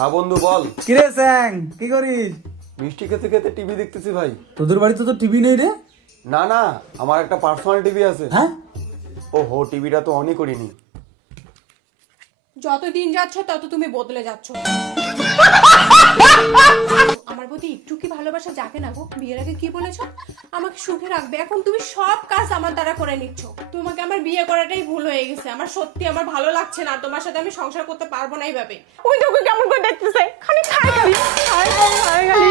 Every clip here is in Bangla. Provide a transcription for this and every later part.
হ্যাঁ বন্ধু বল। কিরে স্যাং, কি করিস? মিষ্টি খেতে খেতে টিভি দেখতেছি ভাই। তোদের বাড়িতে তো টিভি নেই রে? না না, আমার একটা পার্সোনাল টিভি আছে। হ্যাঁ, ওহো, টিভিটা তো অনই করিনি। যত দিন যাচ্ছে তত তুমি বদলে যাচ্ছ। আমার প্রতি একটু কি ভালোবাসা যাকে না গো? বিয়ের আগে কি বলেছো? আমাকে সুখে রাখবে। এখন তুমি সব কাজ আমার দ্বারা করে নিচ্ছ। তোমাকে আমার বিয়ে করাটাই ভুল হয়ে গেছে। আমার সত্যি আমার ভালো লাগছে না, তোমার সাথে আমি সংসার করতে পারবো না এইভাবে। ওই তো ওকে কেমন করে দেখতেছে, খালি খায় খালি খায় খালি।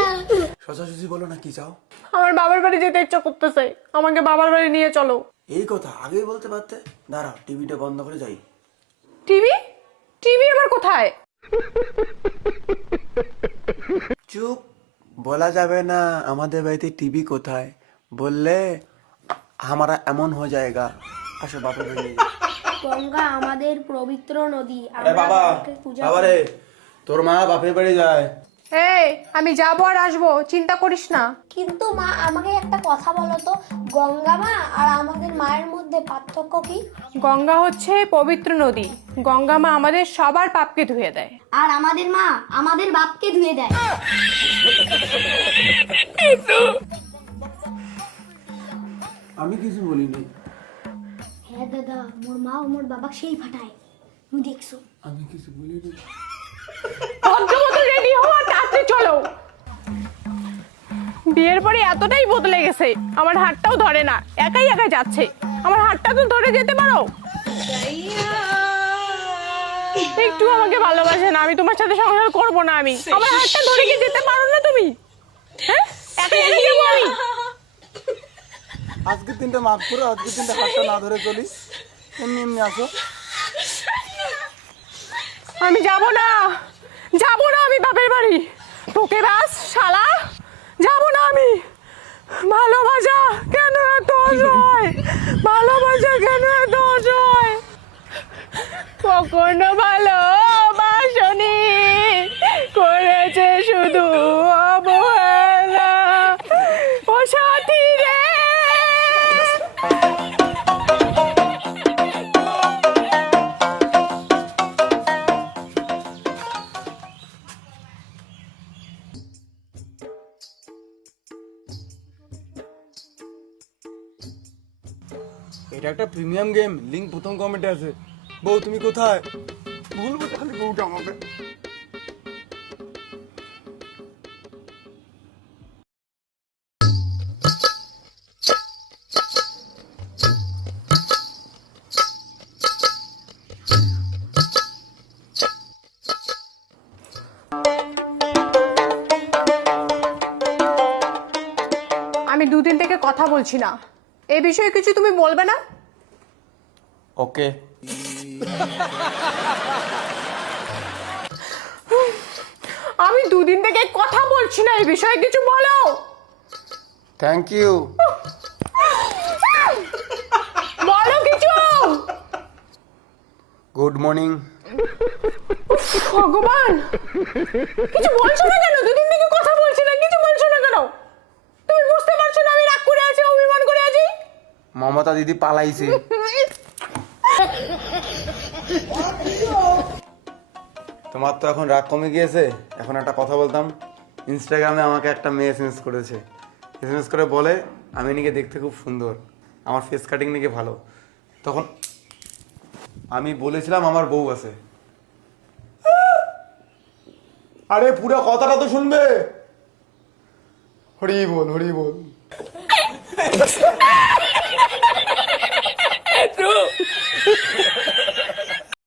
সোজাসুজি বলো না, কি চাও? আমার বাবার বাড়ি যেতে ইচ্ছা করতেছে, আমাকে বাবার বাড়ি নিয়ে চলো। এই কথা আগেই বলতে পারতে। দাঁড়াও, টিভিটা বন্ধ করে যাই। টিভি? টিভি আবার কোথায়? চুপ, বলা যাবে না আমাদের বাড়িতে টিভি কোথায়। বললে हमारा এমন হয়ে যায়গা। আসো বাপের বাড়ি নিয়ে যাই। গঙ্গা আমাদের পবিত্র নদী। আরে বাবা, বাবা রে, তোর মা বাপের বাড়ি যায়। এই, আমি যাবো আর আসবো, চিন্তা করিস না। কিন্তু মা, আমাকে একটা কথা বলো তো, গঙ্গা মা আর আমাদের মায়ের মধ্যে পার্থক্য কি? গঙ্গা হচ্ছে পবিত্র নদী। গঙ্গা মা আমাদের সবার পাপকে ধুয়ে দেয়। আর আমাদের মা আমাদের বাপকে ধুয়ে দেয়। আমি কিছু বলিনি। হ্যাঁ দাদা, মোর মা ও মোর বাবা সেই ফাটায়, তুমি দেখছো? আমি কিছু বলিনি। ভদ্রমতো রেডি হও আর তাড়াতাড়ি চলো। বিয়ের পরে এতটাই বদলে গেছে, আমার হাতটাও ধরে না, একাই একাই যাচ্ছে। আমার হাতটা তো ধরে যেতে পারো। একটু আমাকে ভালোবাসে না, আমি তোমার সাথে সংসার করবো না। আমি আমার হাতটা ধরে কি যেতে পারো না তুমি? হ্যাঁ, একাই একাই যাবো আমি। আজকে তিনটা মাফ করো, আজকে তিনটা হাতটা না ধরে চলিস। এমনি এমনি আসো। আমি যাব না, যাব না আমি বাপের বাড়ি। তোকে বাস শালা, যাব না আমি। ভালোবাসা কেন এত অসহায়? ভালোবাসা কেন এত অসহায়? কখনো ভালোবাসনি, করেছে শুধু অবহেলা। ও সাথী রে, এটা একটা প্রিমিয়াম গেম, লিংক প্রথম কমেন্টে আছে। বউ তুমি কোথায়? বলবো তাহলে বউটা আমাকে। আমি দুদিন থেকে কথা বলছি না, এই বিষয়ে কিছু তুমি বলবে না? ওকে। আমি দুদিন থেকে কথা বলছি না, এই বিষয়ে কিছু বলো। Thank you. বলো কিছু। Good morning. ভগবান, কিছু বলছো না কেন? দুদিন থেকে কথা বলছি না, কিছু বলছো না কেন? তুমি বুঝতে পারছো না আমি রাগ করে আছি, অভিমান করে আছি? মমতা দিদি পালাইছে। তোমার তো এখন রাগ কমে গিয়েছে। এখন একটা কথা বলতাম। ইনস্টাগ্রামে আমাকে একটা মেয়ে এসএমএস করেছে। এসএমএস করে বলে আমি নাকি দেখতে খুব সুন্দর, আমার ফেস কাটিং নাকি ভালো। তখন আমি বলেছিলাম আমার বউ আছে। আরে পুরো কথাটা তো শুনবে। হরি বল, হরি বল।